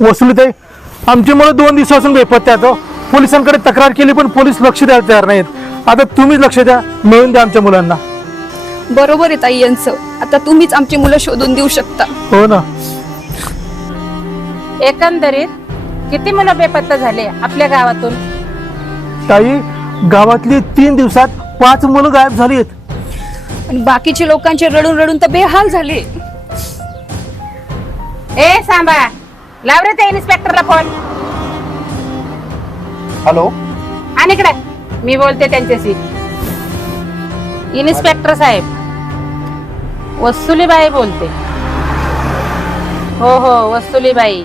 वसुलीताई, आमची मुलं 2 दिवसापासून बेपत्त्यात हो. पोलिसांकडे तक्रार केली पण पोलीस लक्ष द्यायला तयार नाहीत. आता तुम्हीच लक्ष द्या, मिळून द्या आमच्या मुलांना. बरोबर आहे ताई यांचं. आता तुम्हीच आमची मुलं शोधून देऊ शकता. हो ना. एकंदरीत किती मुलं बेपत्ता झाले आपल्या गावातून? ताई, गावातली 3 दिवसात 5 मुलं गायब झाली आहेत. आणि बाकीचे लोकांचे रडून रडून तर बेहाल झाले. ए सांबा, लाव रे त्या इन्स्पेक्टरला फोन. हॅलो. आणि इकडे मी बोलते त्यांच्याशी. इन्स्पेक्टर साहेब, वसुलीबाई बोलते. हो हो, वसुलीबाई.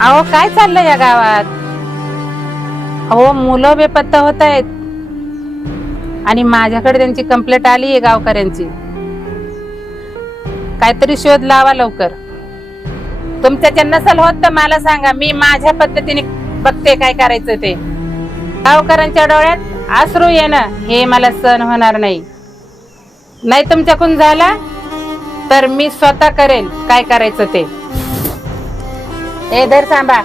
अहो काय चाललंय या गावात? अहो मुलं बेपत्ता होत आहेत आणि माझ्याकडे त्यांची कंप्लेंट आली आहे गावकऱ्यांची. काहीतरी शोध लावा लवकर. तुमच्या नसल होत तर मला सांगा, मी माझ्या पद्धतीने बघते काय करायचं ते. गावकऱ्यांच्या डोळ्यात अश्रू येणं हे मला सहन होणार नाही. नाही तुमच्याकडून झाला तर मी स्वतः करेल काय करायचं ते. ए धर सांबा,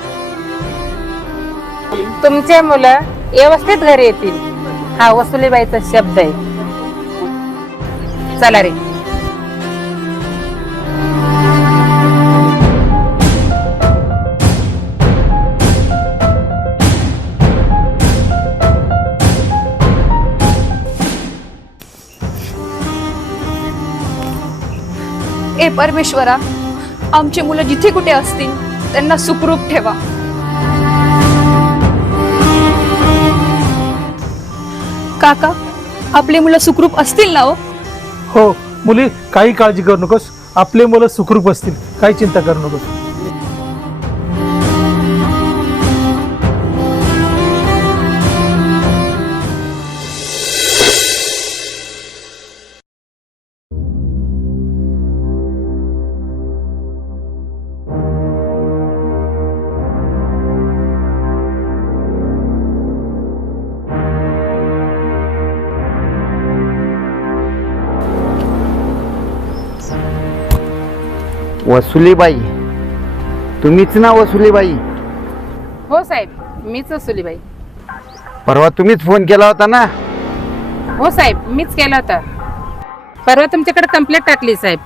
तुमचे मुलं व्यवस्थित घरी येतील हा वसुलीबाईचा शब्द आहे. चला रे. ए परमेश्वरा, आमची मुलं जिथे कुठे असतील त्यांना सुखरूप ठेवा. काका, आपले मुलं सुखरूप असतील ना? हो मुली, काही काळजी करू नकोस. आपले मुलं सुखरूप असतील, काही चिंता करू नकोस. वसुलीबाई, तुम्हीच ना वसुलीबाई? हो साहेब, मीच वसुलीबाई. परवा तुम्हीच फोन केला होता ना? हो साहेब, मीच केला होता. परवा तुमच्याकडे कंप्लेंट टाकली साहेब.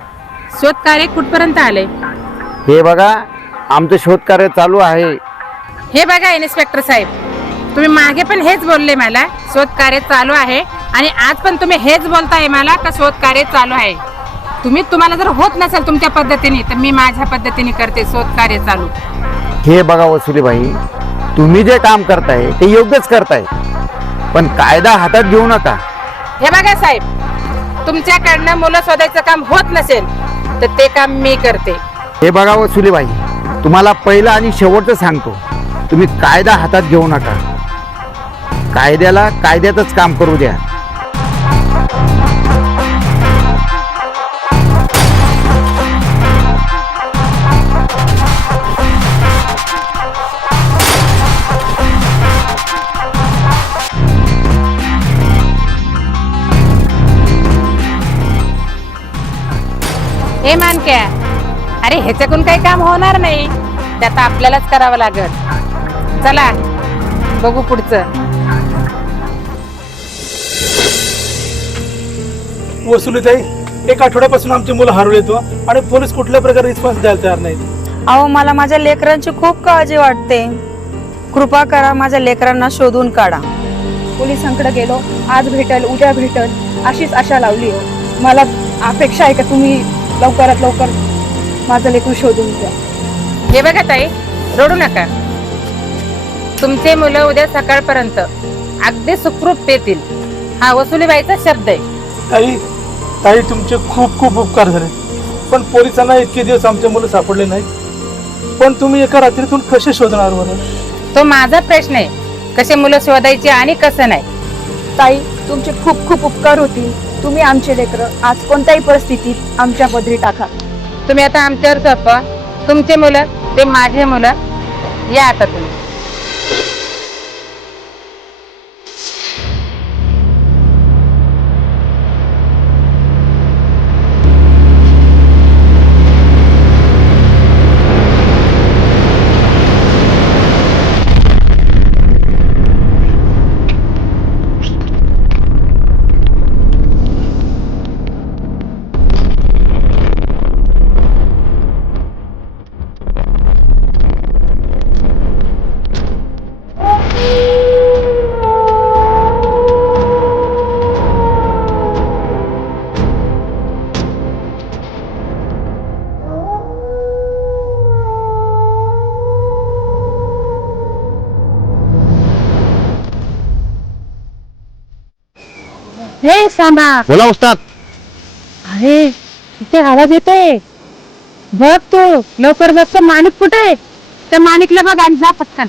शोध कार्य कुठपर्यंत आले? हे बघा, आमचं शोध कार्य चालू आहे. हे बघा इन्स्पेक्टर साहेब, तुम्ही मागे पण हेच बोलले मला शोध कार्य चालू आहे आणि आज पण तुम्ही हेच बोलताय मला का शोध कार्य चालू आहे. तुम्हाला जर होत नसेल तुमच्या पद्धतीने तर मी माझ्या पद्धतीने करते शोध कार्य चालू. हे बघा वसुलीबाई, तुम्ही जे काम करताय ते योग्यच करताय, पण कायदा हातात घेऊ नका. हे बघा साहेब, तुमच्याकडनं मुलं शोधायचं काम होत नसेल तर ते काम मी करते. हे बघा वसुलीबाई, तुम्हाला पहिलं आणि शेवटचं सांगतो, तुम्ही कायदा हातात घेऊ नका. कायद्याला कायद्यातच काम करू द्या. हे मानक्या, अरे ह्याच्याकडून काही काम होणार नाही, ते आता आपल्यालाच करावं लागेल. चला बघू पुढचं. वसुलीताई, एक आठवड्यापासून आमची मुलं हरवली येतो आणि पोलीस कुठल्या प्रकारे रिस्पॉन्स द्यायला तयार नाहीत. अहो, मला माझ्या लेकरांची खूप काळजी वाटते. कृपा करा, माझ्या लेकरांना शोधून काढा. पोलिसांकडे गेलो, आज भेटल उद्या भेटल अशीच आशा लावली. मला अपेक्षा आहे का तुम्ही लवकरात लवकर माझं लेकरू शोधून द्या. हे बघा ताई, रडू नका. तुमचे मुलं उद्या सकाळपर्यंत अगदी सुखरूप येतील, हा वसुलीबाईचा शब्द आहे. ताई ताई, तुमचे खूप खूप उपकार झाले, पण पोलिसांना इतके दिवस आमचे मुलं सापडले नाहीत. पण तुम्ही एका रात्रीतून कसे शोधणार बरं? तो माझा प्रश्न आहे, कसे मुलं शोधायचे आणि कसं नाही. ताई, तुमचे खूप खूप उपकार होतील. तुम्ही आमचे लेकरं आज कोणत्याही परिस्थितीत आमच्या पदरी टाका. तुम्ही आता आमच्यावर सोपवा. तुमचे मुलं ते माझे मुलं. या आता तुम्ही. हे सांबा, बोला उस्ताद. अरे तिथे आवाज येतोय. बघ तू लवकर बघ, माणिक कुठे? त्या माणिकला बघ आणि जा पटकन.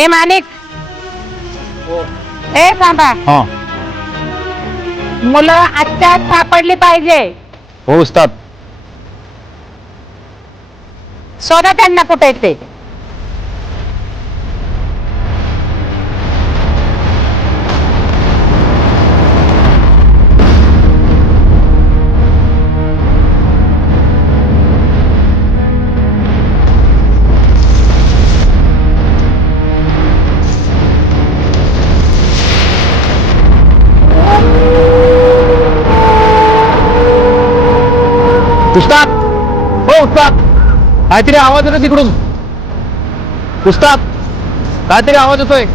ए माणिक, ए थांबा. हा मुलं आत्ता सापडली पाहिजे. हो उस्ताद. शोधा त्यांना कुठे आहेत ते. उस्ताद, हो उस्ताद, काहीतरी आवाज येतो तिकडून. उस्ताद, काहीतरी आवाज येतोय.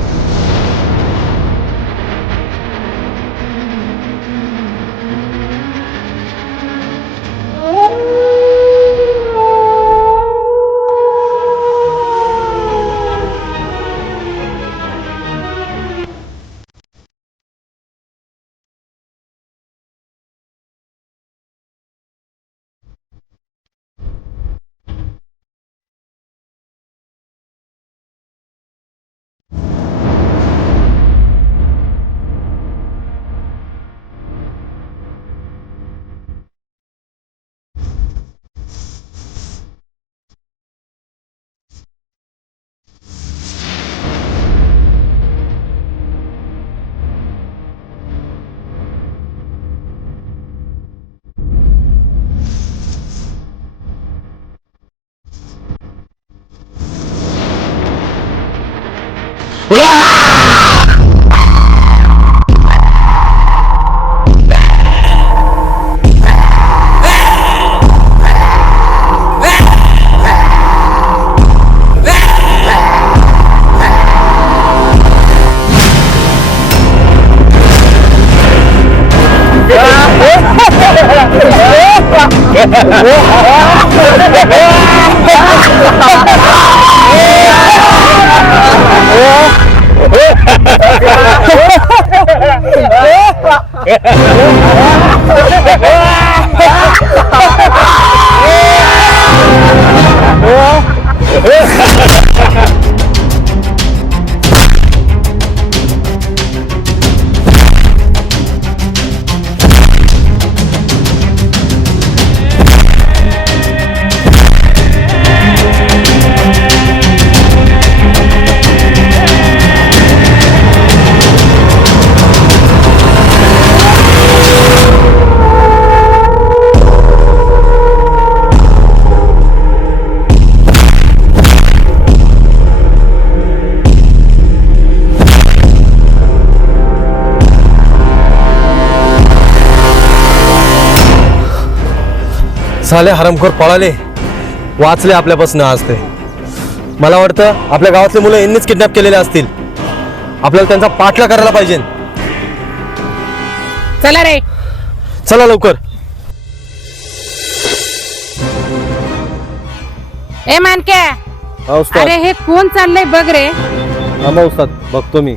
साले हरमखोर पळाले, वाचले आपल्यापासून आज ते. मला वाटतं आपल्या गावातले मुलं यांनीच किडनॅप केलेले असतील. आपल्याला त्यांचा पाठला करायला पाहिजे. चला रे. चला लवकर. ए मानक्या, हा उस्ताद. अरे हे कोण चाललंय बघ रे. थांबा उस्ताद, बघतो मी.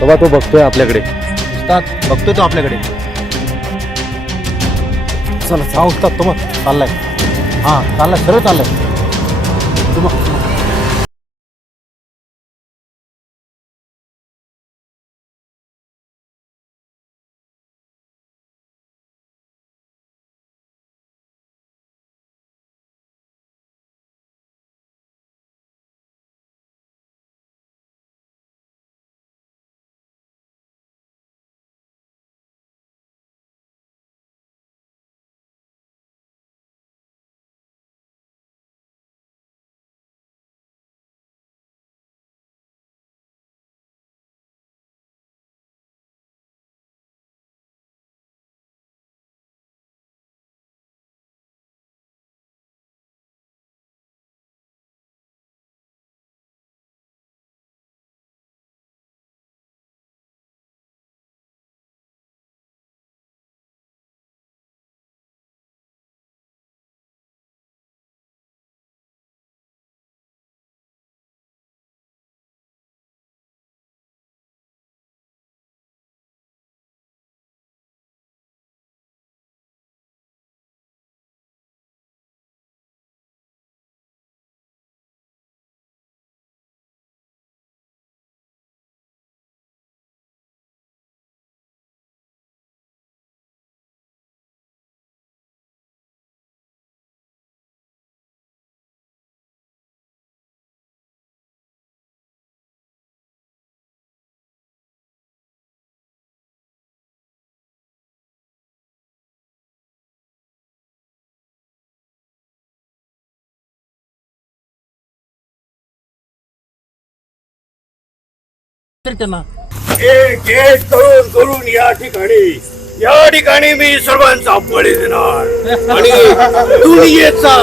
बाबा तो बघतोय आपल्याकडे. उस्ताद, बघतोय तो आपल्याकडे. चला हा उस्ताद, तो मग चाललाय. हा चाललाय, सरळ चाललाय. तू मग तरी त्यांना एक एक करून या ठिकाणी मी सर्वांचा बळी देणार आणि दुनियेचा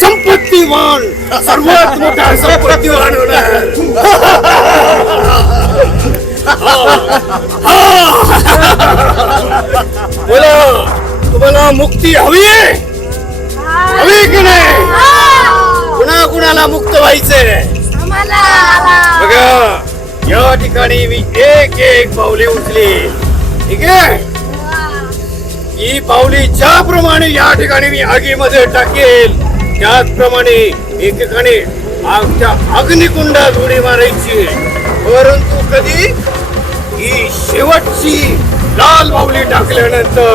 संपत्तीवान सर्वात मोठा संपत्तीवान होणार. बोला, तुम्हाला मुक्ती हवी आहे? हवी की नाही? कुणाला मुक्त व्हायचंय? बघा, या ठिकाणी मी एक एक पावले उचली. ठीक आहे, ही पावली ज्याप्रमाणे या ठिकाणी मी आगीमध्ये टाकेल त्याचप्रमाणे एकेकाने आमच्या अग्निकुंडात उडी मारायची. परंतु कधी ही शेवटची लाल पावली टाकल्यानंतर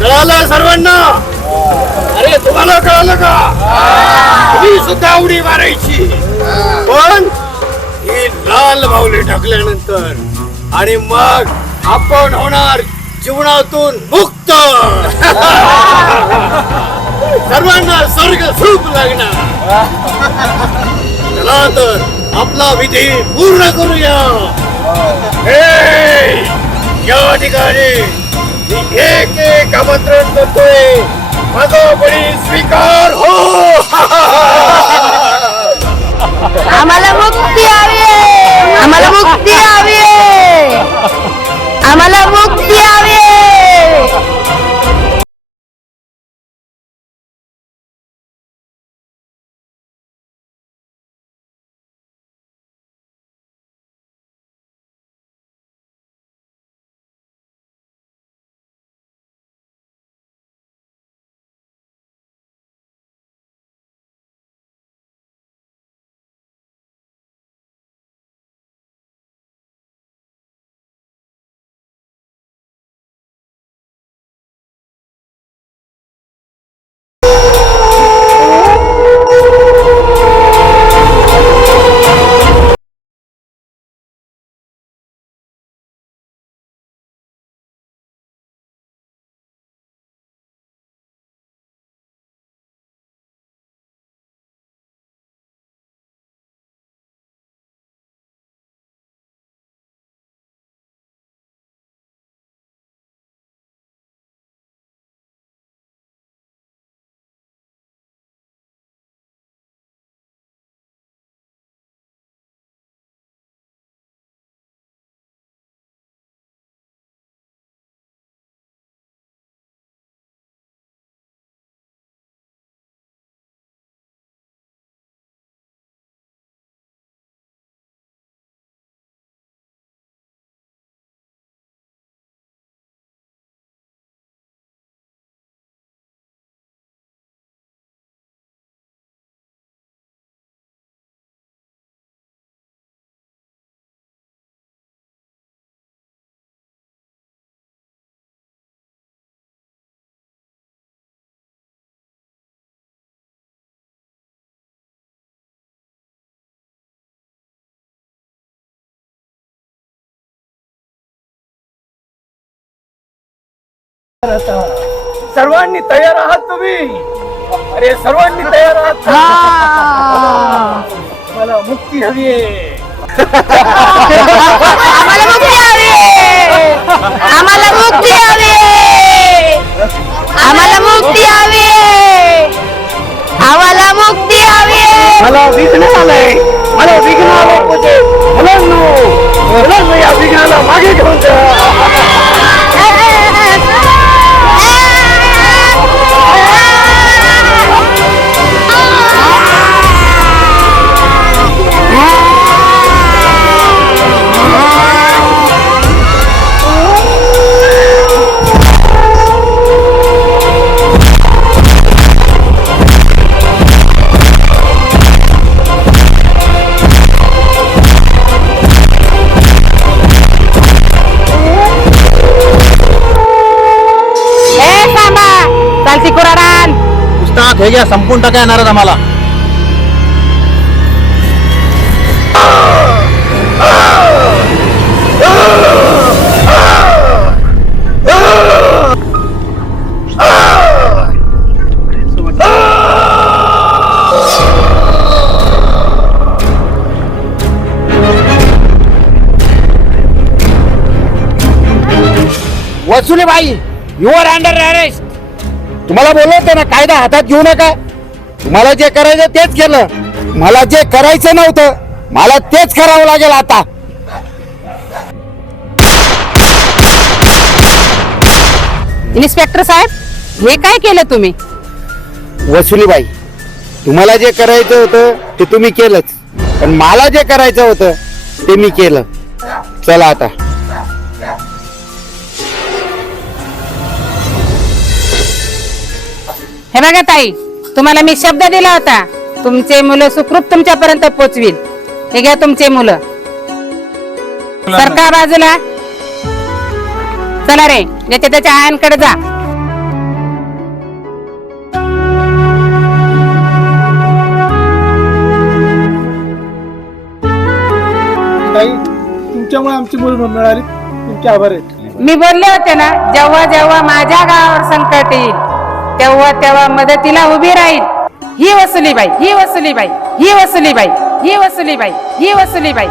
कळालं सर्वांना? अरे तुम्हाला कळालं का? तुम्ही सुद्धा उडी मारायची, पण ही लाल पावली टाकल्यानंतर आणि मग आपण होणार जीवनातून मुक्त. सर्वांना स्वर्ग सुख लागणार. चला तर आपला विधी पूर्ण करूया. या ठिकाणी मी एक एक आमंत्रण करतोय. माझा बळी स्वीकार हो. आम्हाला मुक्ती हवी आहे. आम्हाला मुक्ती हवी आहे. आम्हाला मुक्ती हवी आहे. सर्वांनी तयार आहात तुम्ही? अरे सर्वांनी तयार आहात? मला मुक्ती हवी आहे. आम्हाला मुक्ती हवी आहे. आम्हाला मुक्ती हवी आहे. आम्हाला मुक्ती हवी आहे. आम्हाला मुक्ती हवी आहे. मला विघ्न आलंय. मला विघ्न आलं म्हणजे मुलांनो या विघ्नाला मागे घेऊन जा. उस्ताद हे घ्या, संपून टाका येणार आम्हाला. वसुलीबाई, यू आर अंडर अरेस्ट. तुम्हाला बोललो होतं ना, कायदा हातात घेऊ नका. तुम्हाला जे करायचं तेच केलं. मला जे करायचं नव्हतं, मला तेच करावं लागेल आता. इन्स्पेक्टर साहेब, हे काय केलं तुम्ही? वसुलीबाई, तुम्हाला जे करायचं होतं ते तुम्ही केलंच, पण मला जे करायचं होतं ते मी केलं. चला आता. हे बघा ताई, तुम्हाला मी शब्द दिला होता, तुमचे मुलं सुखरूप तुमच्यापर्यंत पोहोचवील. हे घ्या तुमचे मुलं. सरका बाजूला. चला रे, ज्याच्या त्याच्या आयांकडे जा. ताई, तुमच्यामुळे आमची मुलं मिळाली, तुमचे आभार आहेत. मी बोलले होते ना, जेव्हा जेव्हा माझ्या गावावर संकट येईल तेव्हा तेव्हा मदतीला उभी राहील. ही वसुलीबाई, ही वसुलीबाई, ही वसुलीबाई, ही वसुलीबाई, ही वसुलीबाई.